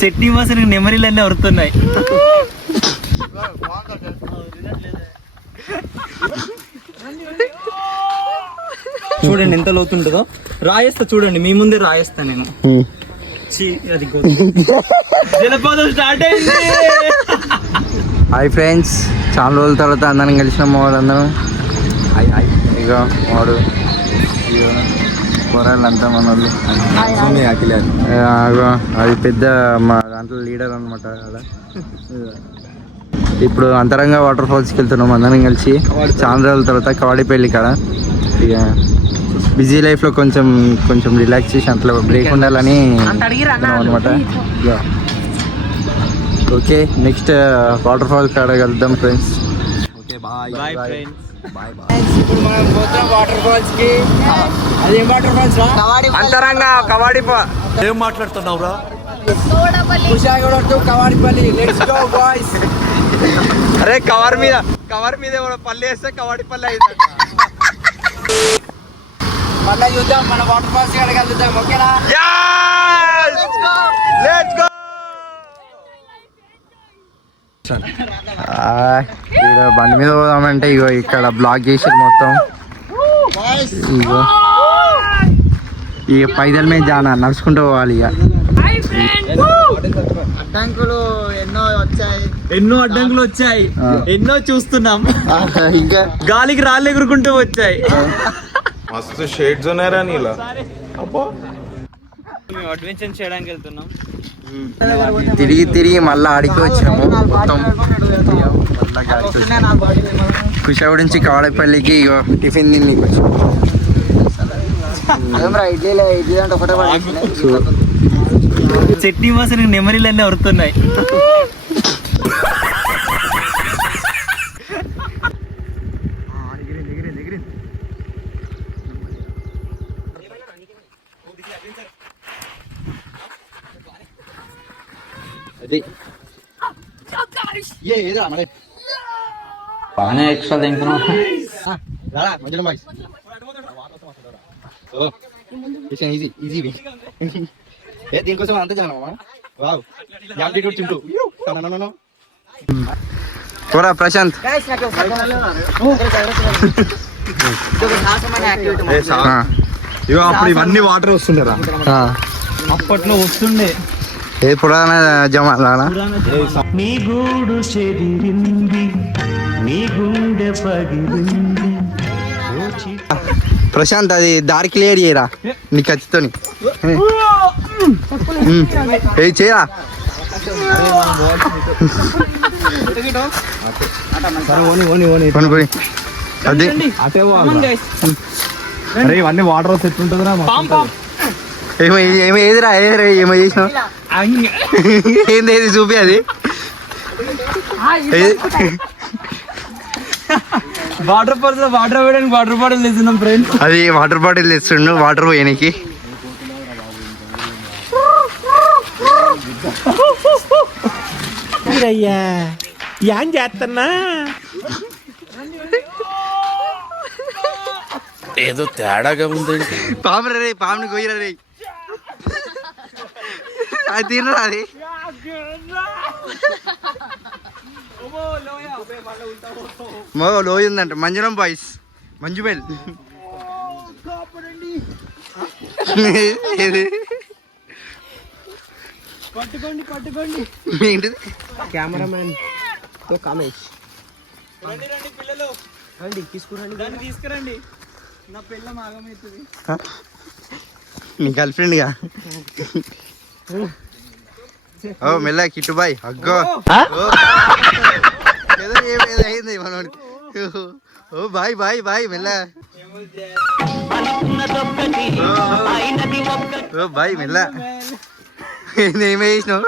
చట్నీ వాసన నెమరీలన్నీ వరుతున్నాయి. చూడండి ఎంత లోతుంటుందో. రాయేస్తా చూడండి, మీ ముందే రాయేస్తా నేను. అది జలపాతం స్టార్ట్ అయింది. హాయ్ ఫ్రెండ్స్, చాలా రోజుల తర్వాత అందరం కలిసినాం. వాళ్ళందరం ఇక వాడు కూరలంతా మన వాళ్ళు. అది పెద్ద మా దాంట్లో లీడర్ అనమాట. అలా ఇప్పుడు అంతరంగా వాటర్ ఫాల్స్కి వెళ్తున్నాం అందరం కలిసి. చాలా రోజుల తర్వాత కవాడిపల్లి కాడ. ఇక బిజీ లైఫ్లో కొంచెం రిలాక్సేషన్ అట్లా బ్రేక్ ఉండాలని అనమాట. ఓకే, నెక్స్ట్ వాటర్ ఫాల్ కాడ కలుద్దాం friends. Okay, bye bye friends. ఇప్పుడు మనం పోతాం వాటర్ ఫాల్స్ కి. అదేం వాటర్ ఫాల్స్? అంతరంగా కవాడిపా. ఏం మాట్లాడుతున్నావురా? కవాడిపల్లి. Let's go boys. అరే కవర్ మీద కూడా పల్లి వేస్తే కవాడిపల్లి అయింది. మళ్ళీ చూద్దాం, మన వాటర్ ఫాల్స్ కాడ కలుద్దాం. ఓకేనా? Let's go. ఇక్కడ బండి మీద పోదామంటే ఇగో ఇక్కడ బ్లాక్ చేసారు మొత్తం. ఇగో ఇక పైదల మీద జానా నడుచుకుంటూ పోవాలి. ఇక అడ్డంకులు ఎన్నో అడ్డంకులు వచ్చాయి, ఎన్నో చూస్తున్నాం. ఇంకా గాలికి రాళ్ళు ఎగురుకుంటూ వచ్చాయి. మస్తు షేడ్స్ ఉన్నారా నీలా. మేము అడ్వెంచర్ చేయడానికి వెళ్తున్నాం. తిరిగి మళ్ళీ ఆడికి వచ్చాము మొత్తం. కుషా గురించి కవాడపల్లికి టిఫిన్ తిని చట్నీ వాసన నెమరీలన్నీ వరుతున్నాయి. బాగానే ఎక్స్ట్రా తింటున్నాం. దీనికోసం అంత పోరా ప్రశాంత్. ఇగో అప్పుడు ఇవన్నీ వాటర్ వస్తుండేరా? అప్పట్లో వస్తుండే. ఏ పురాణ జమానా? నీ గూడు చెదిరింది, నీ గుండె పగిలింది. ప్రశాంత్, అది దారి క్లియర్ చేయరా నీ కత్తితోని. ఏ చేయరా? అది ఇవన్నీ వాటర్ వస్తే ఎట్లుంటుందిరా? ఏమో ఏదిరా ఏమో చేసినావు? ఏంది చూపి. అది వాటర్ వేయడానికి వాటర్ బాటిల్ తెస్తున్నాం ఫ్రెండ్స్. అది వాటర్ బాటిల్ తెస్తుండు వాటర్ పోయడానికి. అయ్యా ఏం చేస్తున్నా? ఏదో తేడాగా ఉంది. పాము రే, పాముని కొయ్యరా రే. అది తినరా? అది లోయ ఉందంట. మంజురం బాయ్స్, మంజుమేల్. పట్టుకోండి. ఏంటిది? కెమెరామ్యాన్ కామేష్. రండి పిల్లలు, రండి తీసుకురండి. దాన్ని తీసుకురండి. నా పిల్ల ఆగమవుతుంది. నీ గర్ల్ ఫ్రెండ్గా. ఓ మెల్ల కిట్టు బాయ్. అగ్గో ఏదో అయింది మనోడికి. ఓ బాయ్ మెల్ల. ఓ బాయ్ మెల్ల. ఏమే చేసినావు?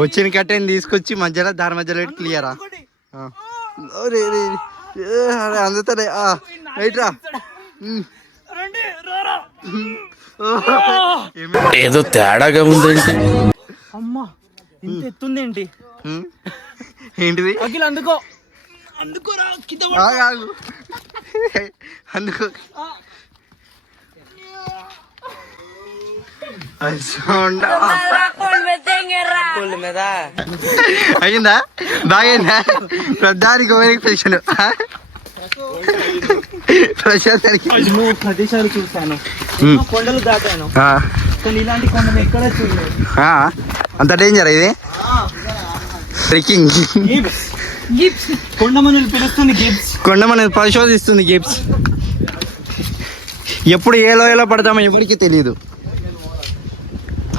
వచ్చిన కట్టెని తీసుకొచ్చి మధ్యలో దారి మధ్యలో క్లియరా? అందుతానే రైట్రా. ఏదో తేడాగా ఉందేంటి? అమ్మా ఇంత ఎత్తుంది ఏంటి? ఏంటిది అఖిల్ అందుకో అందుకోరా కింద ఆగు. అందుకు అయిందా బాగైందా ప్రధానికి ఓవర్ ప్రశాంతానికి నువ్వు ప్రదేశాలు చూశాను కొండలు దాటాను కానీ ఇలాంటి కొండలు ఎక్కడ చూడలేదు. అంత డేంజర్ ఇది ట్రెక్కింగ్. కొండ మనల్ని పిలుస్తుంది గిప్స్. కొండ మనల్ని పరిశోధిస్తుంది గిప్స్. ఎప్పుడు ఏ లోయలో పడతామో ఎవరికి తెలియదు.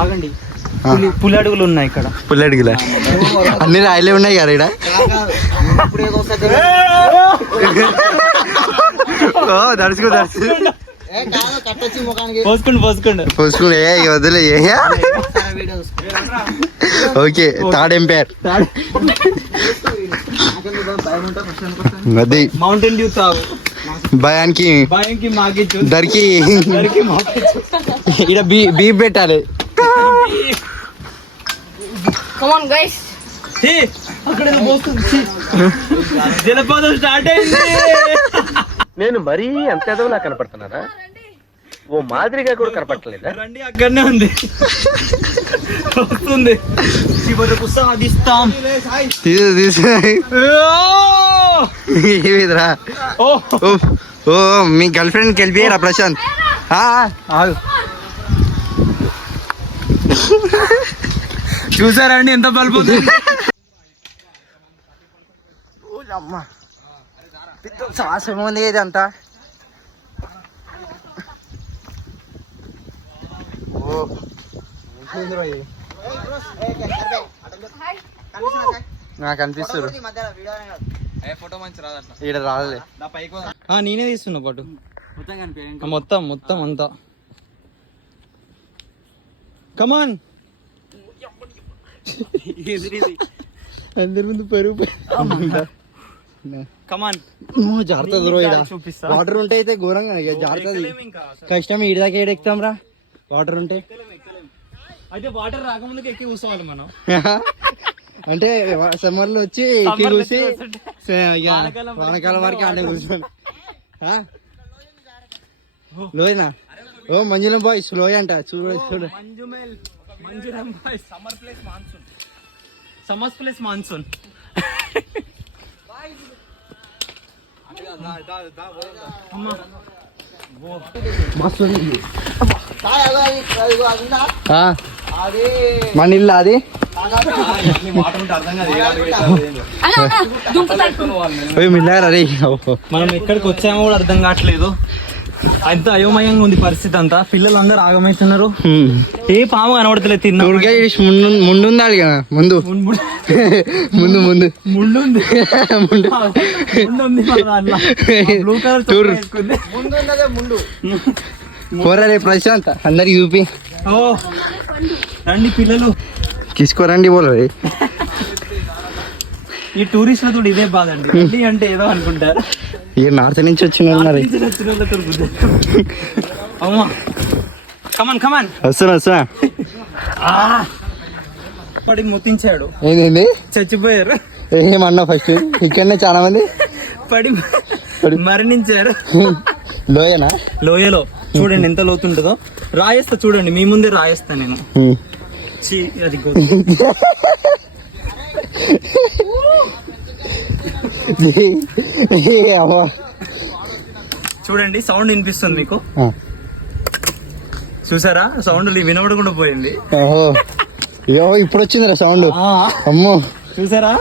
ఆగండి పులి అడుగులు ఉన్నాయి ఇక్కడ. పుల్లడిగిలా అన్ని రాయలే ఉన్నాయి కదా ఇక్కడ. దడుచుకో పోసుకుండే వదిలే. ఓకే థర్డ్ ఎంపైర్ అది మౌంటైన్ డ్యూ తాగు భయానికి మాకిచ్చు దరికి ఇక్కడ బీప్ పెట్టాలి. అక్కడ జలపాతం స్టార్ట్ అయింది. నేను మరీ అంత ఎదవలా కనపడుతున్నారా? ఓ మాదిరిగా కూడా కనపడలేదా? రండి అక్కడనే ఉంది వస్తుంది. చివరకు సాధిస్తాం. ఏమిదిరా ఓ మీ గర్ల్ ఫ్రెండ్ కలిపియరా ప్రశాంత్? ఆగు చూసారా అండి ఎంత బల్బు అమ్మా పెద్ద సాహసం ఉంది ఇదంతా. నాకు అనిపిస్తారు ఈడ రాలే. నేనే తీస్తున్నా పాటు మొత్తం మొత్తం అంతా. కమాన్ అందరి ముందు పరుగు. కమాన్ జాగ్రత్త. వాటర్ ఉంటే అయితే ఘోరంగా జాగ్రత్త. కష్టం ఈడ దాకా ఏడెక్తాం రా వాటర్ ఉంటే. అయితే వాటర్ రాకముందుకు ఎక్కి కూర్చోవాలి మనం. అంటే సమ్మర్ లో వచ్చి ఎక్కి కూసి వానకాలం వరకు ఆడే కూర్చోండి. లోయనా ఓ మంజులం బాయ్ లోయ అంట. చూడు చూడు సమ్మర్ ప్లేస్ మాన్సూన్. మన ఇల్లు అది. మనం ఎక్కడికి వచ్చామో కూడా అర్థం కావట్లేదు. అంత అయోమయంగా ఉంది పరిస్థితి అంతా. పిల్లలు అందరూ ఆగమవుతున్నారు. ఏ పాము కనబడతలేదు. తిన్నా ముందు అడిగా ముందు ముందు ముందు ముండుంది బ్లూ కలర్ పోరే ప్రశాంత్ అందరికి చూపి. ఓ రండి పిల్లలు తీసుకోరండి బోలో. ఈ టూరిస్టులతో ఇదే బాధ అండి. ఢిల్లీ అంటే ఏదో అనుకుంటారు. ఇక నార్త్ నుంచి వచ్చిన అమ్మా కమాన్ కమాన్ వస్తున్నా పడి మొత్తించాడు. ఏంది చచ్చిపోయారు. ఏమన్నా ఫస్ట్ ఇక్కడనే చాలా మంది పడి మరణించారు. లోయనా? లోయలో చూడండి ఎంత లోతుంటుందో. రాయేస్తా చూడండి, మీ ముందే రాయేస్తా నేను. అది చూడండి సౌండ్ వినిపిస్తుంది మీకు. చూసారా సౌండ్ వినబడకుండా పోయింది. ఇప్పుడు వచ్చిందిరా సౌండ్. అమ్మో చూసారా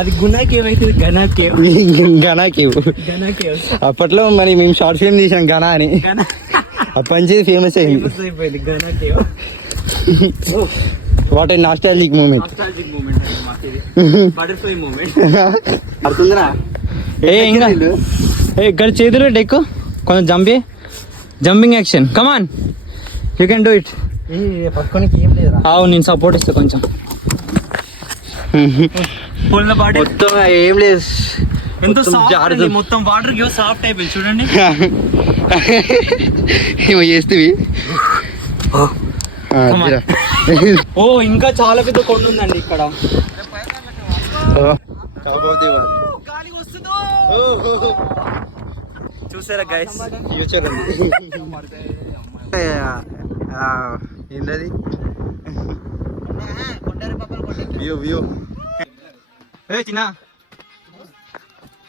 అది గునా కేవ్ అయితే గనా కేవ్. గనా కేవ్ అప్పట్లో మరి మేము షార్ట్ ఫిల్మ్ తీసాం గనా అని. అప్పటి నుంచి ఫేమస్ అయిపోయింది గనా cave. What a nostalgic moment. Butterfly moment. అర్థందిరా? ఇంకా ఇక్కడ చేతులు డెక్కు కొంచెం jumping action. Come on you can do it. పట్టుకోనికి ఏం లేదు. నేను సపోర్ట్ ఇస్తా కొంచెం. మొత్తం ఏం లేదు. ఎంతో మొత్తం వాటర్ సాఫ్ట్ అయిపోయింది చూడండి. ఏమో చేస్తేవి ఓ ఇంకా చాలా పెద్ద కొండ ఉందండి ఇక్కడ. చూసారా గైస్? ఏంటది వ్యూ వ్యూ. ఏ చిన్న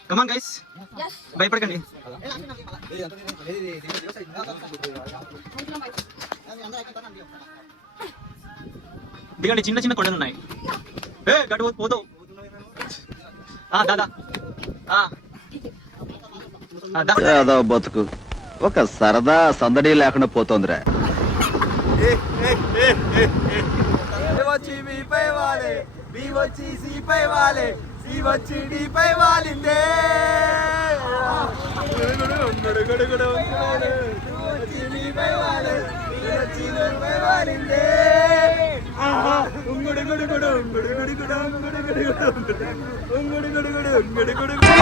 కమాన్ గైస్, భయపడకండి. దిగండి, చిన్న చిన్న కొండలు ఉన్నాయి. ఏ గట్టు పోతావు. దాదా ఏదో బతుకు ఒక సరదా సందడి లేకుండా పోతోందిరా. వచ్చి మీపై వాలే, మీ వచ్చి సీపై వాలే, సీ వచ్చి డీపై వాలిందే.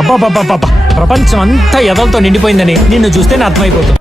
అబ్బాబ్బాబ్బా, ప్రపంచం అంతా ఎదలతో నిండిపోయిందని నిన్ను చూస్తే నా అర్థమైపోతుంది.